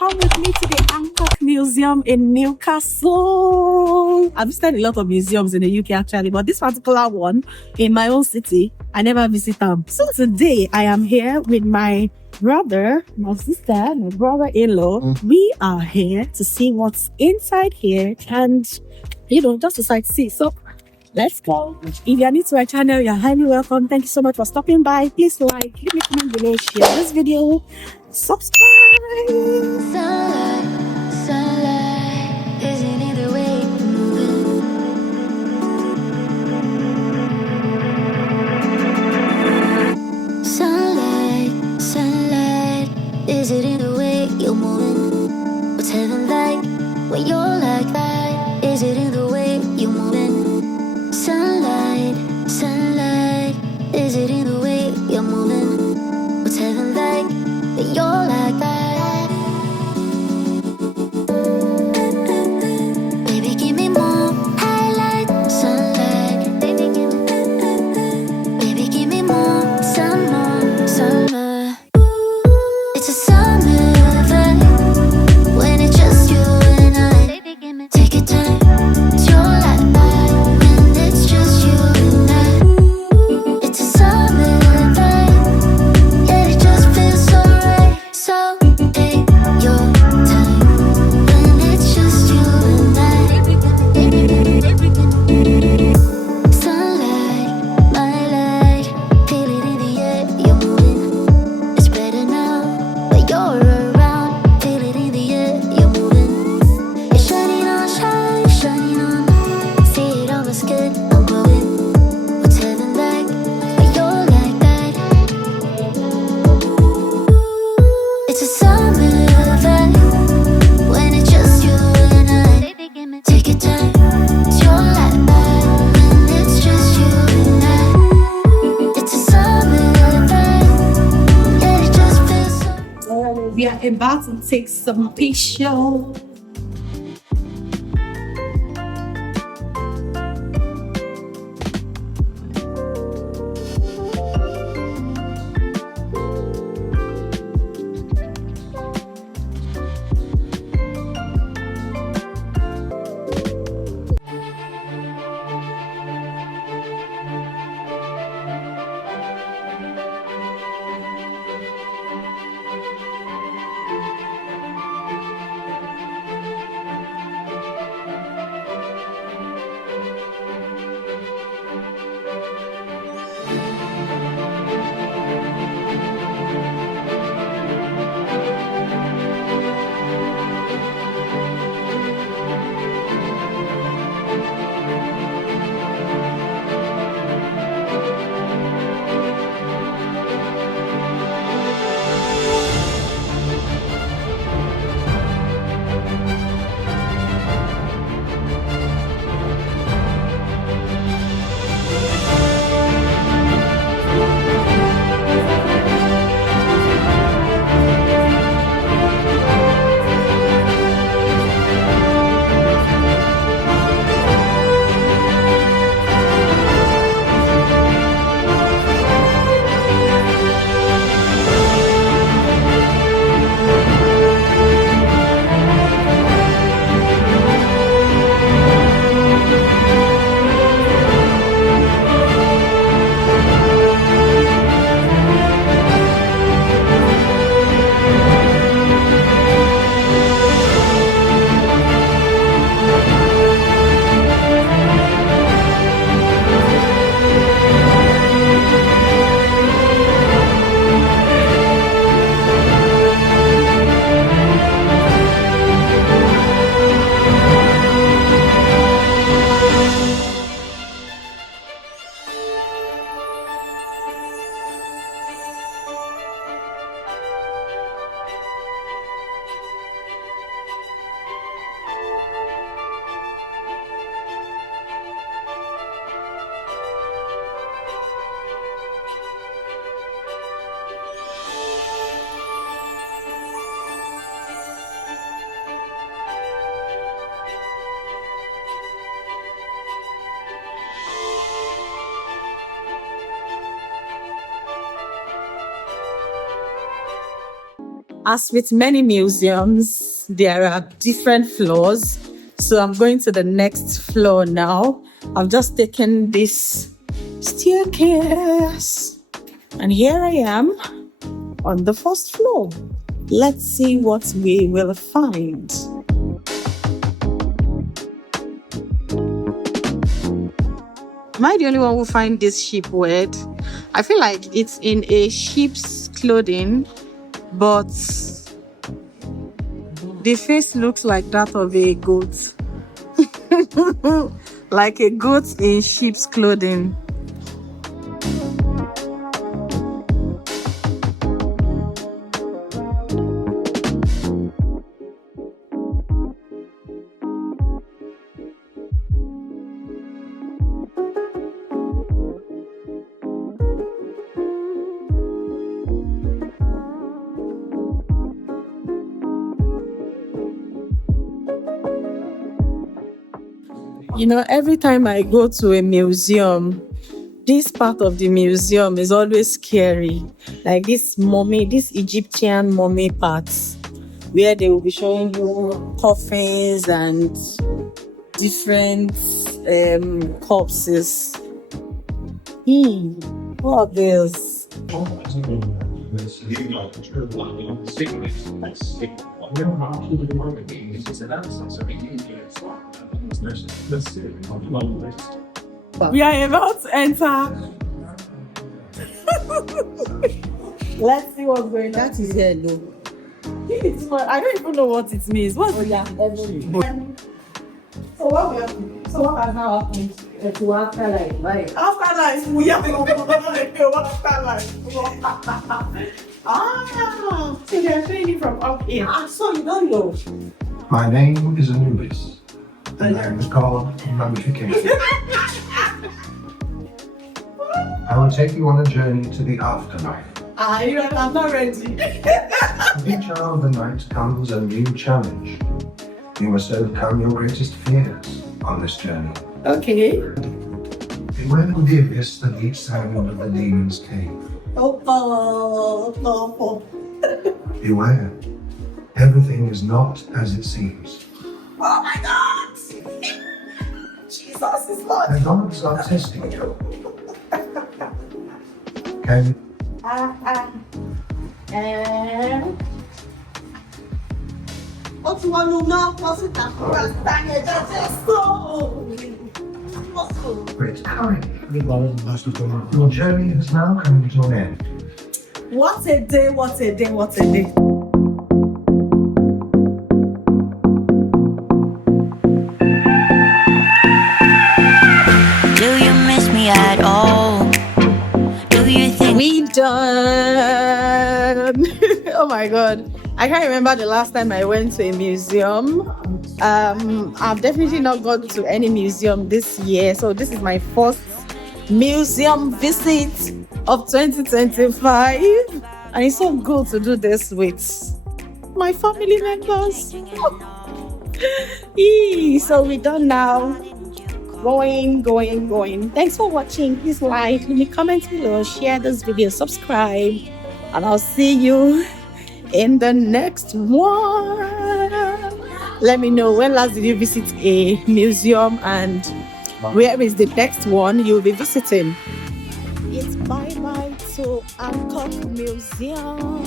Come with me to the Hancock Museum in Newcastle. I've visited a lot of museums in the UK actually, but this particular one in my own city, I never visit them. So today I am here with my brother, my sister, my brother-in-law. We are here to see what's inside here and, just to sightsee. So let's go. If you're new to our channel, you're highly welcome. Thank you so much for stopping by. Please like, leave me a comment below, share this video, subscribe. Sunlight, sunlight, isn't it the way you're moving? Sunlight, sunlight, is it in the way you're moving? What's heaven like when you're like that? Is it in the way you're moving? Sunlight, sunlight, is it in the way you're moving? What's heaven like when you're like that? Baby, give me more highlight, sunlight. Baby, give me more, some more, summer. It's a summer vibe when it's just you and I. Take your time, it's your life when it's just you and I. It's a summer vibe, yeah, it just feels so right. So take your time when it's just you and I. Sunlight, my light, feel it in the air, you're moving. It's better now when you're around. Feel it in the air, you're moving. It's shining on, shining on. See it on my skin, I'm glowing. What's heaven like when you're like that? It's a summer vibe when it's just you and I. Take your time, it's your life when it's just you and I. It's a summer vibe, yeah, it just feels so. We are about to take some pictures. As with many museums, there are different floors. So I'm going to the next floor now. I've just taken this staircase. And here I am on the first floor. Let's see what we will find. Am I the only one who find this sheep weird? I feel like it's in a sheep's clothing, but the face looks like that of a goat. Like a goat in sheep's clothing. You know, every time I go to a museum, this part of the museum is always scary. Like this mummy, this Egyptian mummy parts, where they will be showing you coffins and different corpses. What are these? We are about to enter. Let's see what's going on. That is hello. I don't even know what it means. What's the So what we have to, so what has now happened? To afterlife. Afterlife, we have to go afterlife. So they're training from up here. So you don't know. My name is Anubis. The name is God of Mummification. I will take you on a journey to the afterlife. I'm not ready. With each hour of the night comes a new challenge. You must overcome your greatest fears on this journey. Okay. Beware of the abyss that leads down into the demon's cave. Beware. Everything is not as it seems. Oh my God! Jesus is Lord. The gods are testing you. Can What you want to know? What's it that? great time. Your journey has now come to an end. What a day, what a day, what a day. Do you miss me at all? Do you think We done. Oh my God. I can't remember the last time I went to a museum. I've definitely not gone to any museum this year. So this is my first museum visit of 2025. And it's so good to do this with my family members. So we're done now. Going. Thanks for watching. Please like, leave me comment below, share this video, subscribe, and I'll see you in the next one. Let me know when last did you visit a museum and where is the next one you'll be visiting. It's bye to Hancock Museum.